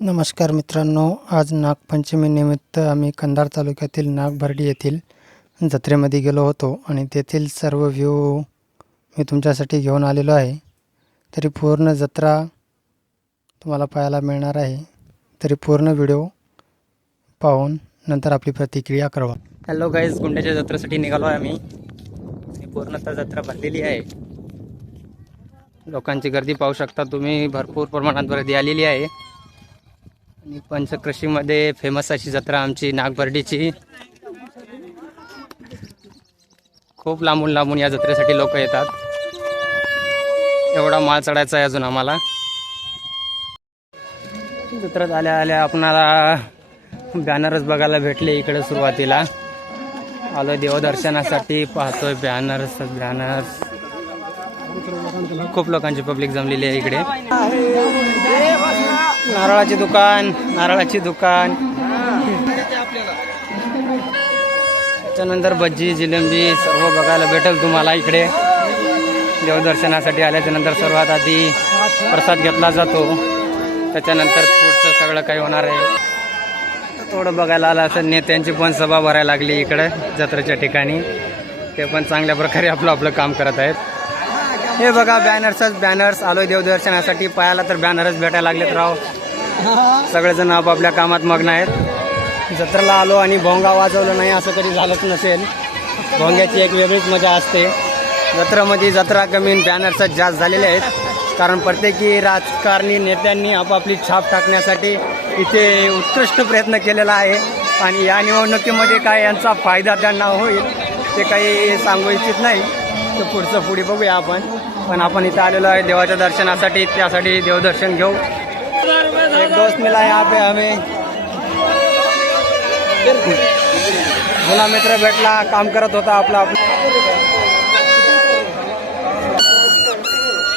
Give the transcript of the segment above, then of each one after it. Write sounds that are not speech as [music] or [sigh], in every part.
नमस्कार मित्रांनो आज नागपंचमीनिमित्त आम्ही कंधार तालुक्यातील नागभर्डी येथील जत्रेमध्ये गेलो होतो आणि तेथील सर्व व्ह्यू मी तुमच्यासाठी घेऊन आलेलो आहे. तरी पूर्ण जत्रा तुम्हाला पाहायला मिळणार आहे. तरी पूर्ण व्हिडिओ पाहून नंतर आपली प्रतिक्रिया कळवा. हॅलो गाईज गुंड्याच्या जत्रेसाठी निघालो आहे आम्ही. पूर्णतः जत्रा भरलेली आहे. लोकांची गर्दी पाहू शकता तुम्ही भरपूर प्रमाणात गर्दी आलेली आहे. आणि पंचकृषीमध्ये फेमस अशी जत्रा आमची नागबर्डीची खूप लांबून लांबून या जत्रेसाठी लोक येतात. एवढा माल चढायचा आहे अजून आम्हाला. जत्रेत आल्या आल्या आपणाला बॅनरच बघायला भेटले इकडे सुरुवातीला. आलो देवदर्शनासाठी पाहतोय बॅनर्स बॅनर्स खूप लोकांची पब्लिक जमलेली आहे इकडे. नारळाचे दुकान नारळाची दुकान. त्याच्यानंतर भज्जी जिलेबी सर्व बघायला भेटेल तुम्हाला इकडे. देवदर्शनासाठी आल्याच्यानंतर सर्वात आधी प्रसाद घेतला जातो. त्याच्यानंतर पुढचं सगळं काही होणार आहे. थोडं बघायला आलं असं नेत्यांची पण सभा भरायला लागली इकडे जत्रेच्या ठिकाणी. ते पण चांगल्या प्रकारे आपलं आपलं काम करत आहेत. हे बघा बॅनर्सच बॅनर्स आलोय देवदर्शनासाठी. पाहायला तर बॅनरच भेटायला लागलेत राव. सगळेजण आपापल्या कामात मग्न आहेत. जत्रेला आलो आणि भोंगा वाजवलं नाही असं कधी झालंच नसेल. भोंग्याची एक वेगळीच मजा असते. जत्रेमध्ये जत्रा कमी बॅनर्सच जास्त झालेले आहेत. कारण प्रत्येकी राजकारणी नेत्यांनी आपापली छाप टाकण्यासाठी इथे उत्कृष्ट प्रयत्न केलेला आहे. आणि या निवडणुकीमध्ये काय यांचा फायदा त्यांना होईल ते काही सांगू इच्छित नाही. तर पुढचं पुढे बघूया आपण. पण आपण इथं आलेलो आहे देवाच्या दर्शनासाठी. त्यासाठी देवदर्शन घेऊ. एक दोस्त मिला यहाँ पे हमें जुना मित्र भेटला काम करत होता आपला आपला.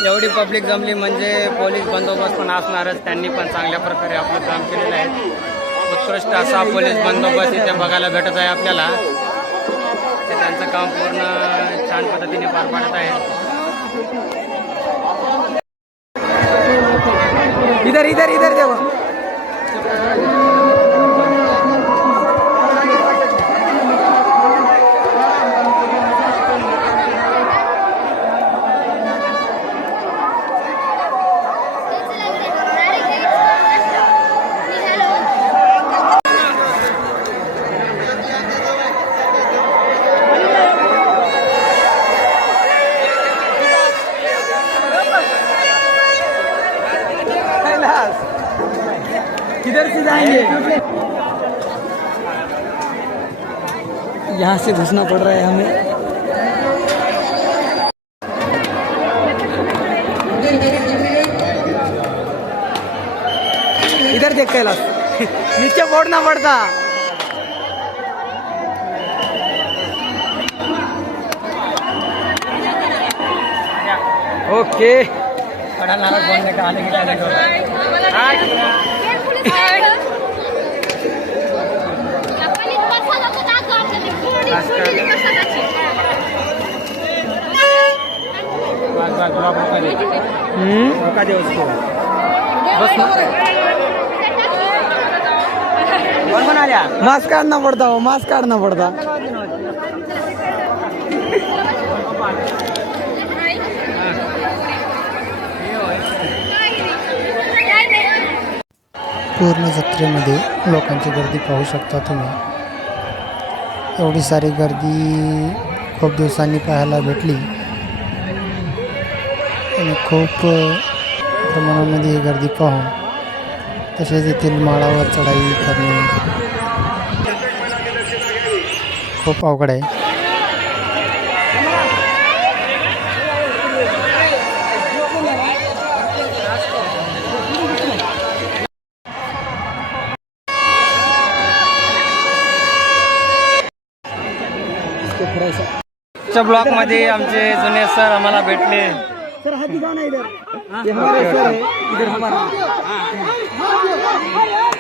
एवढी पब्लिक जमली म्हणजे पोलीस बंदोबस्त पण असणारच. त्यांनी पण चांगल्या प्रकारे आपलं काम केलेलं आहे. उत्कृष्ट असा पोलीस बंदोबस्त इथे बघायला भेटत आहे आपल्याला. ते त्यांचं काम पूर्ण छान पद्धतीने पार पाडत आहे. इधर इधर इधर देवा यहाँ से घुसना पड़ रहा है हमें। इधर देख कैलाश। [laughs] नीचे फोड़ना पड़ता। ओके। बड़ा नाराज़ बोलने का आने की मास्क काढना पडता हो मास्क काढना पडता पूर्ण जत्रेमध्ये लोकांची गर्दी पाहू शकता तुम्ही. एवढी सारी गर्दी खूप दिवसांनी पाहायला भेटली. आणि खूप प्रमाणामध्ये ही गर्दी पाहून तसेच येथील माळावर चढाई करणे खूप अवघड आहे. च्या ब्लॉकमध्ये आमचे जुने सर आम्हाला भेटले. सर हाथी कौन है. इधर ये हमारे सर है इधर हमारा.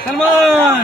सलमान.